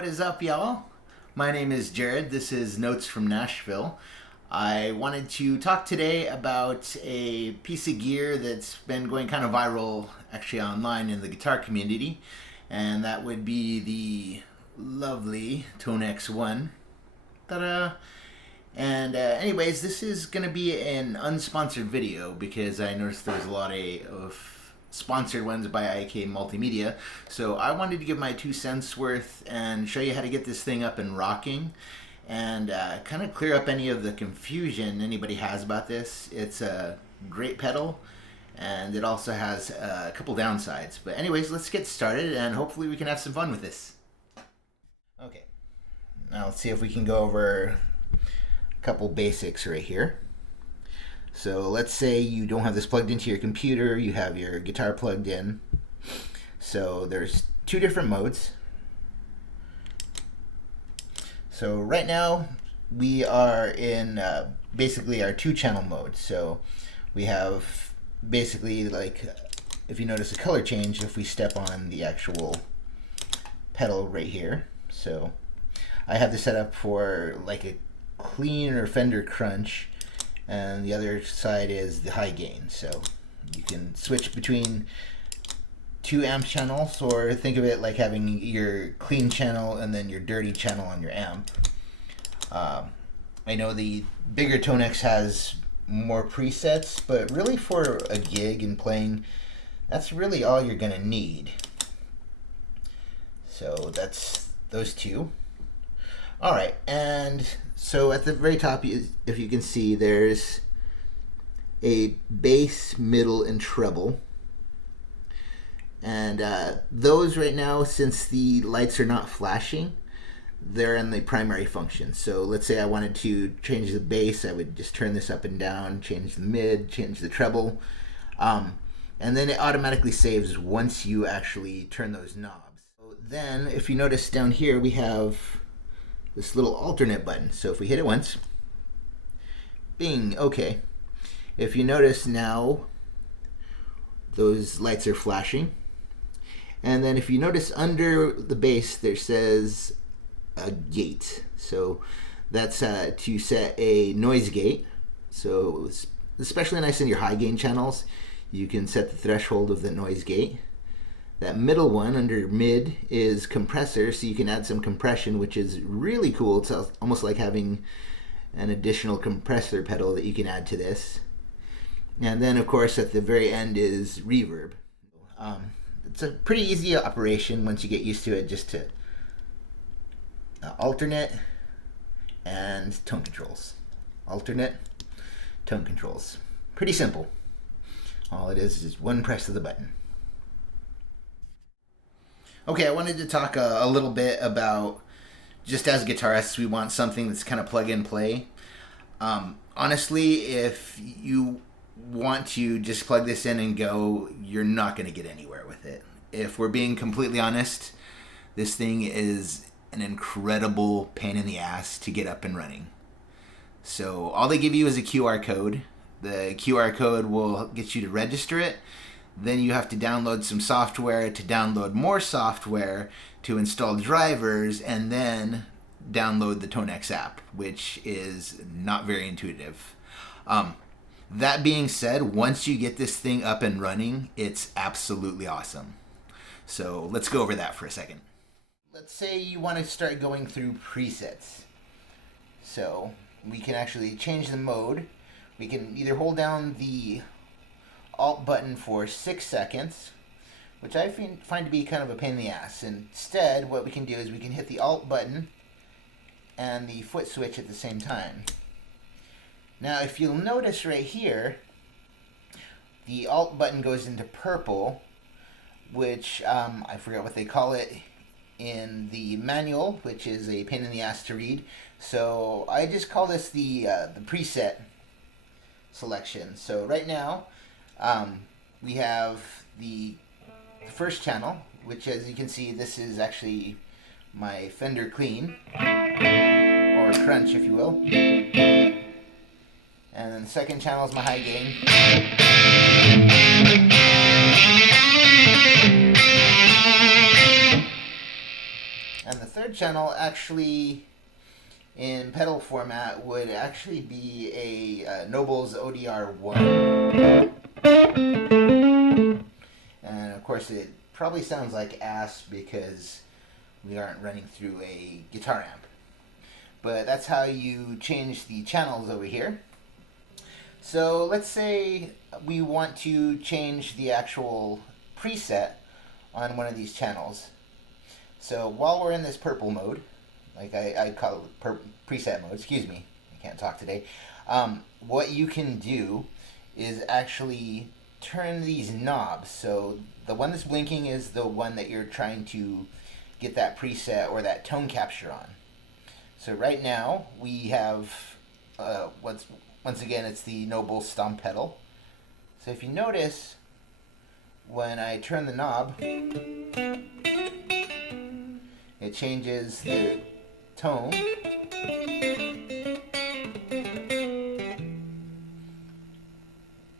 What is up, y'all? My name is Jared. This is Notes from Nashville. I wanted to talk today about a piece of gear that's been going kind of viral actually online in the guitar community, and that would be the lovely Tonex 1. Ta-da! And anyways, this is going to be an unsponsored video because I noticed there's a lot of sponsored ones by IK Multimedia. So I wanted to give my 2 cents worth and show you how to get this thing up and rocking and kind of clear up any of the confusion anybody has about this. It's a great pedal and it also has a couple downsides. But anyways, let's get started and hopefully we can have some fun with this. Okay, now let's see if we can go over a couple basics right here. So let's say you don't have this plugged into your computer, you have your guitar plugged in. So there's 2 different modes. So right now we are in basically our 2-channel mode. So we have basically, like, if you notice a color change if we step on the actual pedal right here. So I have this set up for like a clean or Fender crunch, and the other side is the high gain. So you can switch between 2 amp channels, or think of it like having your clean channel and then your dirty channel on your amp. I know the bigger Tonex has more presets, but really for a gig and playing, that's really all you're gonna need. So that's those 2. All right, and so at the very top, if you can see, there's a bass, middle, and treble. And those right now, since the lights are not flashing, they're in the primary function. So let's say I wanted to change the bass, I would just turn this up and down, change the mid, change the treble, and then it automatically saves once you actually turn those knobs. So then, if you notice down here, we have this little alternate button. So if we hit it once, bing, okay. If you notice now, those lights are flashing. And then if you notice under the bass, there says a gate. So that's to set a noise gate. So it's especially nice in your high gain channels. You can set the threshold of the noise gate. That middle one under mid is compressor, so you can add some compression, which is really cool. It's almost like having an additional compressor pedal that you can add to this. And then, of course, at the very end is reverb. It's a pretty easy operation once you get used to it, just to alternate and tone controls. Alternate, tone controls. Pretty simple. All it is one press of the button. Okay, I wanted to talk a little bit about, just as guitarists, we want something that's kind of plug and play. Honestly, if you want to just plug this in and go, you're not going to get anywhere with it. If we're being completely honest, this thing is an incredible pain in the ass to get up and running. So all they give you is a QR code. The QR code will get you to register it. Then you have to download some software to download more software to install drivers, and then download the Tonex app, which is not very intuitive. That being said, once you get this thing up and running, it's absolutely awesome. So let's go over that for a second. Let's say you want to start going through presets. So we can actually change the mode. We can either hold down the Alt button for 6 seconds, which I find to be kind of a pain in the ass. Instead, what we can do is we can hit the Alt button and the foot switch at the same time. Now, if you'll notice right here, the Alt button goes into purple, which I forget what they call it in the manual, which is a pain in the ass to read. So I just call this the preset selection. So right now, we have the first channel, which, as you can see, this is actually my Fender clean, or crunch if you will. And then the second channel is my high gain. And the third channel actually in pedal format would actually be a Noble's ODR1. And of course it probably sounds like ass because we aren't running through a guitar amp. But that's how you change the channels over here. So let's say we want to change the actual preset on one of these channels. So while we're in this purple mode, like I call it preset mode, excuse me, I can't talk today. What you can do is actually turn these knobs. So the one that's blinking is the one that you're trying to get that preset or that tone capture on. So right now we have, once again, it's the Noble Stomp pedal. So if you notice, when I turn the knob, it changes the tone.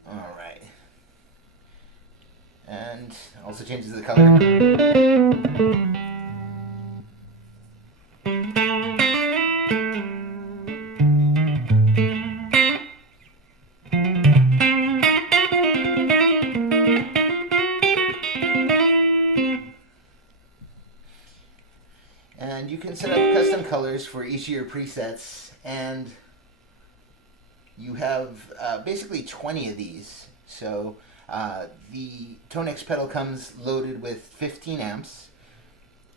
All right. And also changes the color. And you can set up custom colors for each of your presets, and you have basically 20 of these. So the Tonex pedal comes loaded with 15 amps,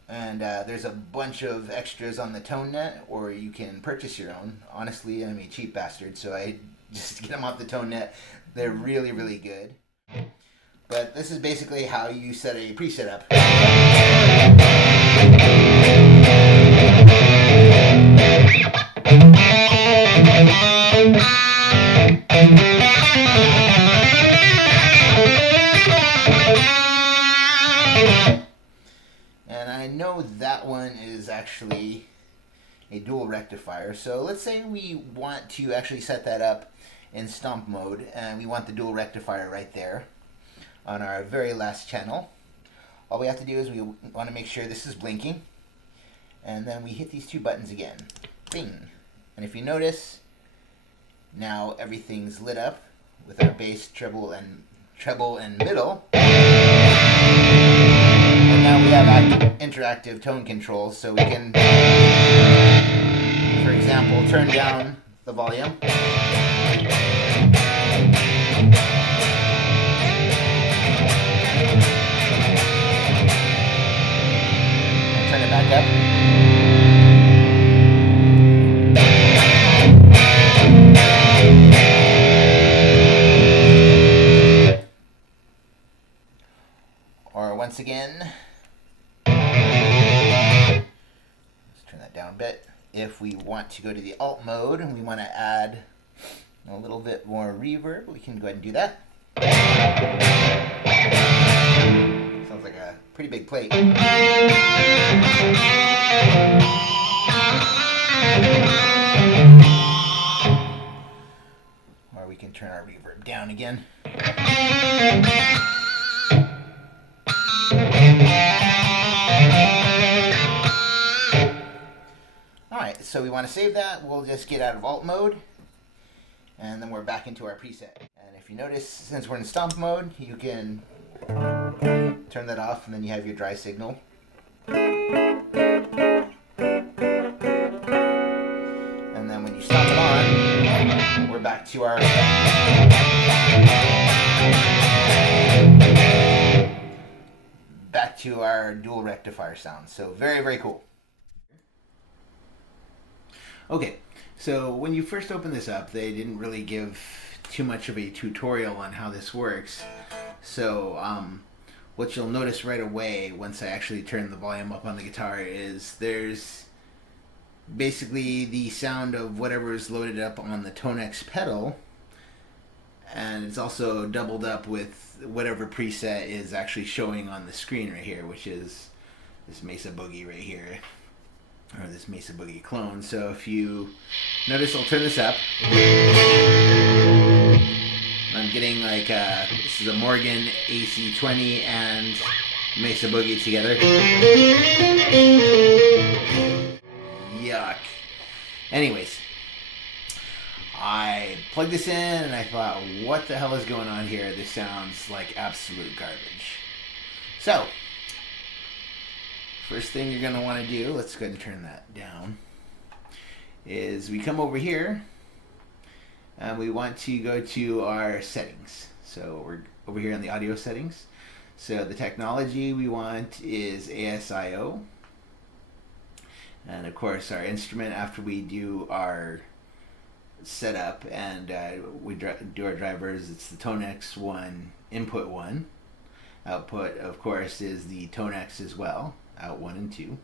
and there's a bunch of extras on the tone net, or you can purchase your own. Honestly, I'm a cheap bastard, so I just get them off the tone net. They're really, really good. But this is basically how you set a preset up. And I know that one is actually a dual rectifier. So let's say we want to actually set that up in stomp mode, and we want the dual rectifier right there on our very last channel. All we have to do is we want to make sure this is blinking, and then we hit these two buttons again. Bing. And if you notice, now everything's lit up with our bass, treble, and middle. And now we have interactive tone controls, so we can, for example, turn down the volume. Turn it back up. Or once again, let's turn that down a bit. If we want to go to the alt mode and we want to add a little bit more reverb, we can go ahead and do that. Sounds like a pretty big plate. Or we can turn our reverb down again. Alright, so we want to save that. We'll just get out of alt mode, and then we're back into our preset. And if you notice, since we're in stomp mode, you can turn that off, and then you have your dry signal. And then when you stomp it on, we're back to our dual rectifier sound. So very, very cool. Okay, so when you first open this up, they didn't really give too much of a tutorial on how this works. So what you'll notice right away once I actually turn the volume up on the guitar is there's basically the sound of whatever is loaded up on the Tonex pedal, and it's also doubled up with whatever preset is actually showing on the screen right here, which is this Mesa Boogie right here, or this Mesa Boogie clone. So if you notice, I'll turn this up. I'm getting like, this is a Morgan AC20 and Mesa Boogie together. Yuck. Anyways, I plugged this in and I thought, what the hell is going on here? This sounds like absolute garbage. So, first thing you're going to want to do, let's go ahead and turn that down, is we come over here and we want to go to our settings. So we're over here in the audio settings. So the technology we want is ASIO. And of course our instrument, after we do our setup and we do our drivers, it's the Tonex 1, input 1. Output, of course, is the Tonex as well, out 1 and 2.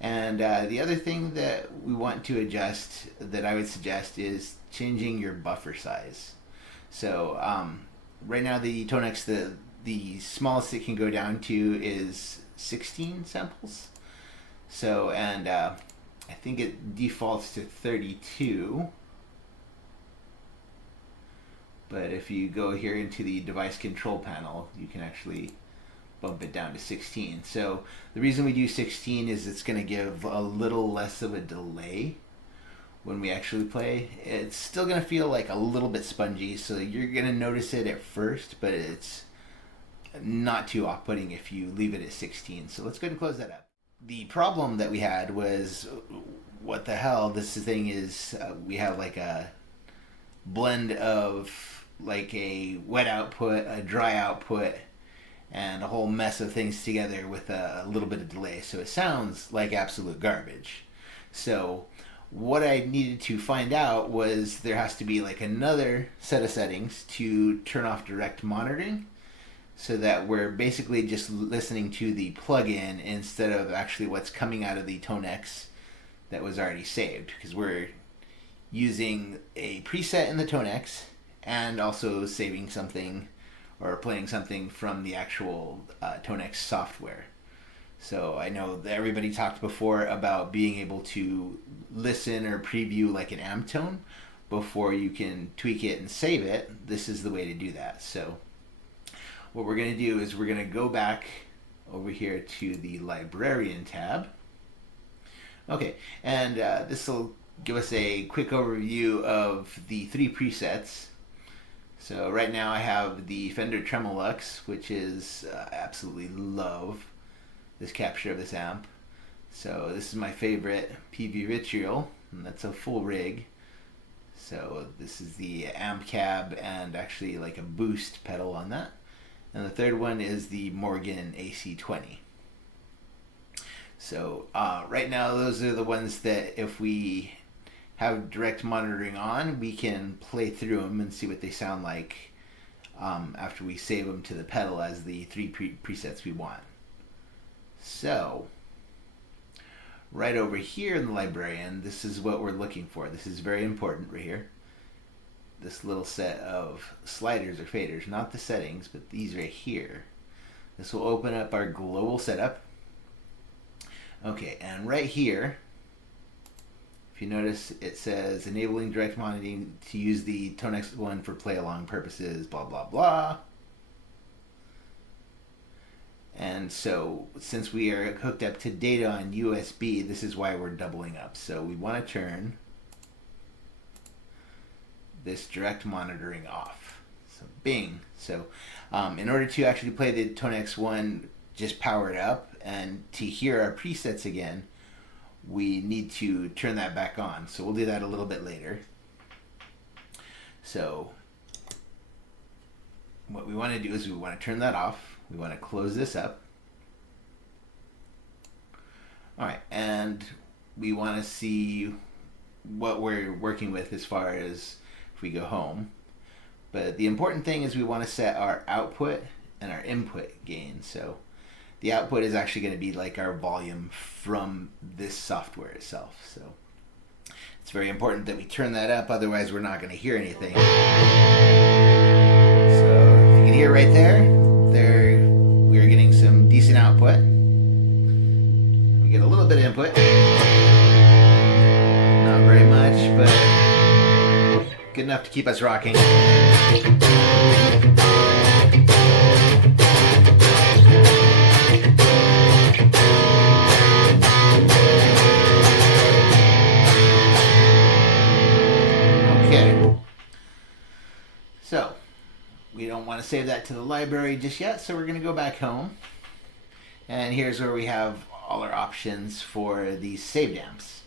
And the other thing that we want to adjust, that I would suggest, is changing your buffer size. So right now the Tonex, the smallest it can go down to is 16 samples. So, and I think it defaults to 32. But if you go here into the device control panel, you can actually bump it down to 16. So the reason we do 16 is it's going to give a little less of a delay when we actually play. It's still going to feel like a little bit spongy, so you're going to notice it at first, but it's not too off-putting if you leave it at 16. So let's go ahead and close that up. The problem that we had was, what the hell, this thing is, we have like a blend of like a wet output, a dry output, and a whole mess of things together with a little bit of delay. So it sounds like absolute garbage. So what I needed to find out was there has to be like another set of settings to turn off direct monitoring, so that we're basically just listening to the plugin instead of actually what's coming out of the Tonex that was already saved, because we're using a preset in the Tonex and also saving something or playing something from the actual Tonex software. So I know that everybody talked before about being able to listen or preview like an amp tone before you can tweak it and save it. This is the way to do that. So what we're going to do is we're going to go back over here to the librarian tab. Okay, and this will give us a quick overview of the 3 presets. So right now I have the Fender Tremolux, which is absolutely love this capture of this amp. So this is my favorite PV Vitriol, and that's a full rig. So this is the amp cab and actually like a boost pedal on that. And the third one is the Morgan AC20. So right now those are the ones that if we have direct monitoring on, we can play through them and see what they sound like after we save them to the pedal as the 3 presets we want. So right over here in the librarian, this is what we're looking for. This is very important right here. This little set of sliders or faders, not the settings, but these right here. This will open up our global setup. Okay, and right here, if you notice, it says enabling direct monitoring to use the Tonex 1 for play along purposes, blah, blah, blah. And so since we are hooked up to data on USB, this is why we're doubling up. So we want to turn this direct monitoring off. So bing. So in order to actually play the Tonex 1, just power it up, and to hear our presets again, we need to turn that back on. So we'll do that a little bit later. So what we want to do is we want to turn that off. We want to close this up. All right, and we want to see what we're working with as far as if we go home. But the important thing is we want to set our output and our input gain. So the output is actually going to be like our volume from this software itself. So it's very important that we turn that up, otherwise we're not going to hear anything. So if you can hear right there, we're getting some decent output. We get a little bit of input. Not very much, but good enough to keep us rocking. save that to the library just yet, so we're going to go back home. And here's where we have all our options for these saved amps.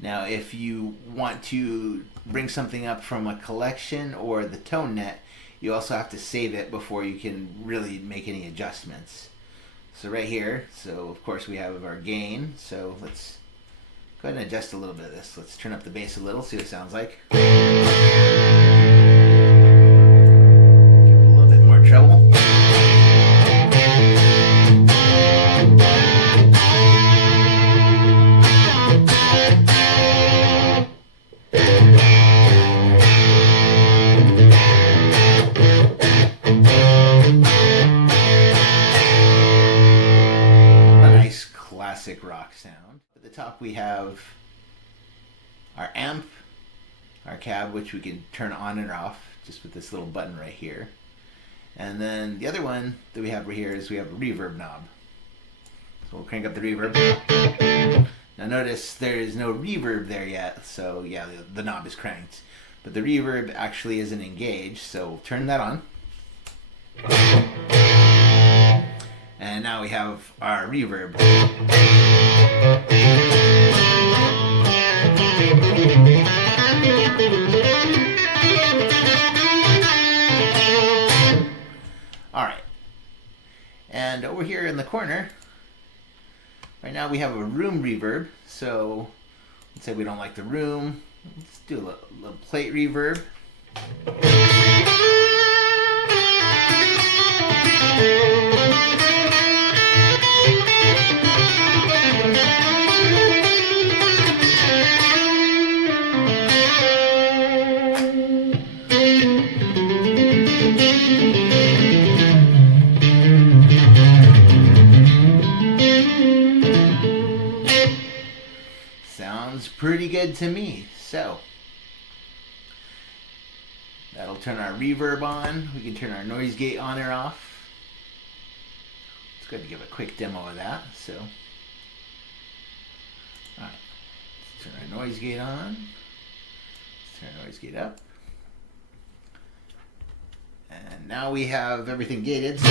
Now, if you want to bring something up from a collection or the ToneNet, you also have to save it before you can really make any adjustments. So right here, so of course we have our gain. So let's go ahead and adjust a little bit of this. Let's turn up the bass a little, see what it sounds like. Give it a little bit more treble. Classic rock sound. At the top we have our amp, our cab, which we can turn on and off just with this little button right here. And then the other one that we have right here is we have a reverb knob. So we'll crank up the reverb. Now notice there is no reverb there yet, so yeah, the knob is cranked. But the reverb actually isn't engaged, so we'll turn that on. And now we have our reverb. Alright. And over here in the corner, right now we have a room reverb. So let's say we don't like the room. Let's do a little plate reverb. Sounds pretty good to me. So that'll turn our reverb on. We can turn our noise gate on or off. Let's go ahead and give a quick demo of that. So, alright, let's turn our noise gate on. Let's turn our noise gate up. And now we have everything gated, so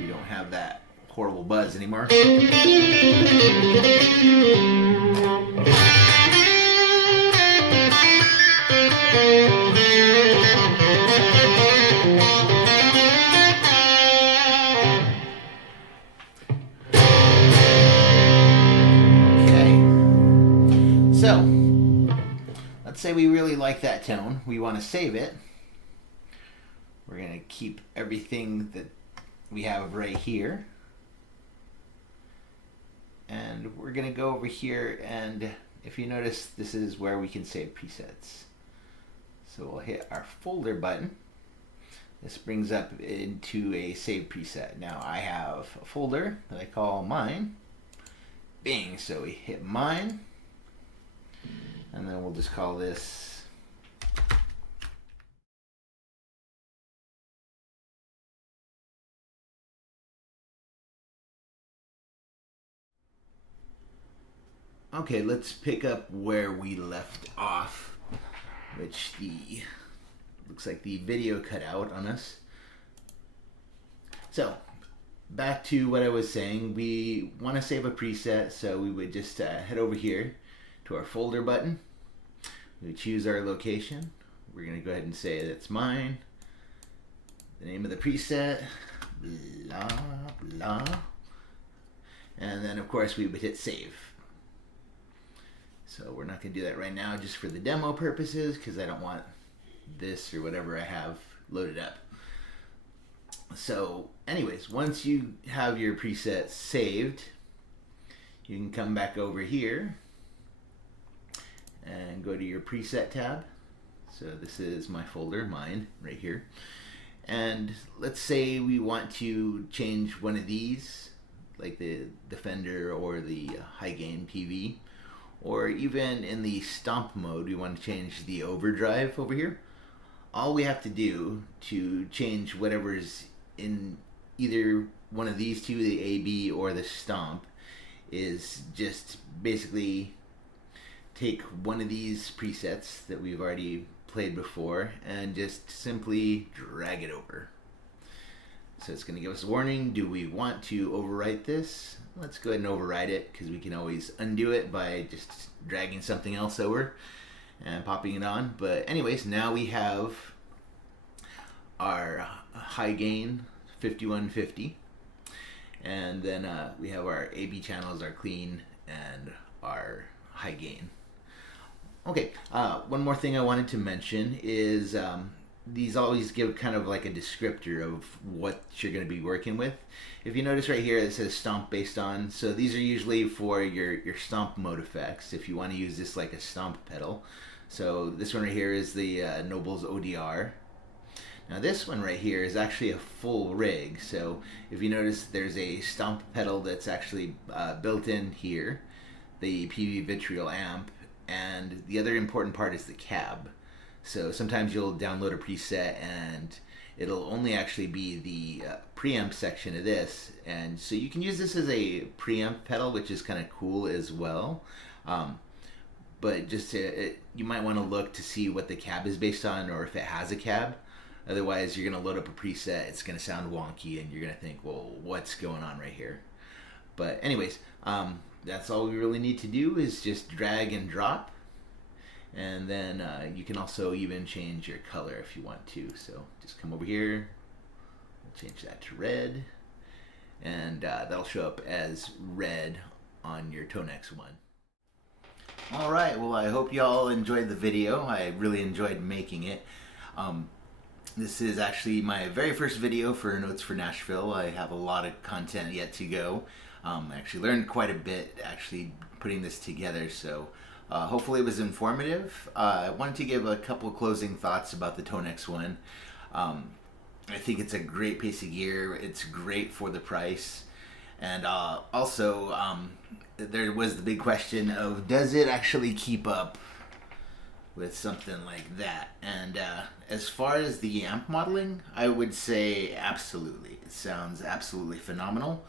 we don't have that horrible buzz anymore. So, let's say we really like that tone. We want to save it. We're going to keep everything that we have right here. And we're going to go over here, and if you notice, this is where we can save presets. So we'll hit our folder button. This brings up into a save preset. Now I have a folder that I call mine. Bing, so we hit mine. And then we'll just call this okay, let's pick up where we left off, which looks like the video cut out on us. So back to what I was saying, we want to save a preset, so we would just head over here to our folder button. We would choose our location. We're going to go ahead and say that's mine. The name of the preset, blah, blah. And then of course we would hit save. So we're not going to do that right now just for the demo purposes, because I don't want this or whatever I have loaded up. So anyways, once you have your preset saved, you can come back over here and go to your preset tab. So this is my folder, mine, right here. And let's say we want to change one of these, like the Defender or the high gain PV, or even in the stomp mode, we want to change the overdrive over here. All we have to do to change whatever's in either one of these two, the AB or the stomp, is just basically take one of these presets that we've already played before and just simply drag it over. So it's going to give us a warning. Do we want to overwrite this? Let's go ahead and override it, because we can always undo it by just dragging something else over and popping it on. But anyways, now we have our high gain 5150, and then we have our AB channels, our clean, and our high gain. Okay, one more thing I wanted to mention is these always give kind of like a descriptor of what you're going to be working with. If you notice right here, it says stomp based on. So these are usually for your stomp mode effects, if you want to use this like a stomp pedal. So this one right here is the Noble's ODR. Now this one right here is actually a full rig. So if you notice, there's a stomp pedal that's actually built in here, the PV Vitriol amp, and the other important part is the cab. So sometimes you'll download a preset and it'll only actually be the preamp section of this, and so you can use this as a preamp pedal, which is kind of cool as well. But just you might want to look to see what the cab is based on, or if it has a cab. Otherwise, you're going to load up a preset, it's going to sound wonky, and you're going to think, well, what's going on right here? But anyways, that's all we really need to do is just drag and drop. And then you can also even change your color if you want to. So just come over here, we'll change that to red, and that'll show up as red on your Tonex one. Alright, well, I hope y'all enjoyed the video. I really enjoyed making it. This is actually my very first video for Notes for Nashville. I have a lot of content yet to go. I actually learned quite a bit actually putting this together, so hopefully it was informative. I wanted to give a couple closing thoughts about the Tonex one. I think it's a great piece of gear. It's great for the price. And also, there was the big question of, does it actually keep up with something like that? And as far as the amp modeling, I would say absolutely. It sounds absolutely phenomenal.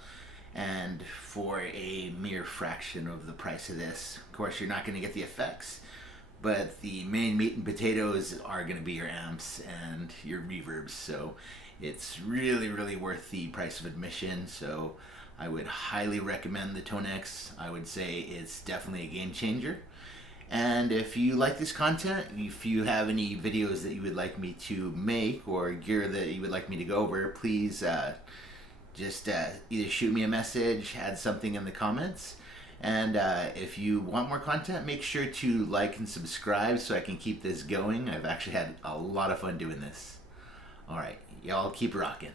And for a mere fraction of the price of this, of course, you're not going to get the effects, but the main meat and potatoes are going to be your amps and your reverbs. So it's really, really worth the price of admission. So I would highly recommend the Tonex. I would say it's definitely a game changer. And if you like this content, if you have any videos that you would like me to make or gear that you would like me to go over, please just either shoot me a message, add something in the comments, and if you want more content, make sure to like and subscribe so I can keep this going. I've actually had a lot of fun doing this. Alright, y'all keep rocking.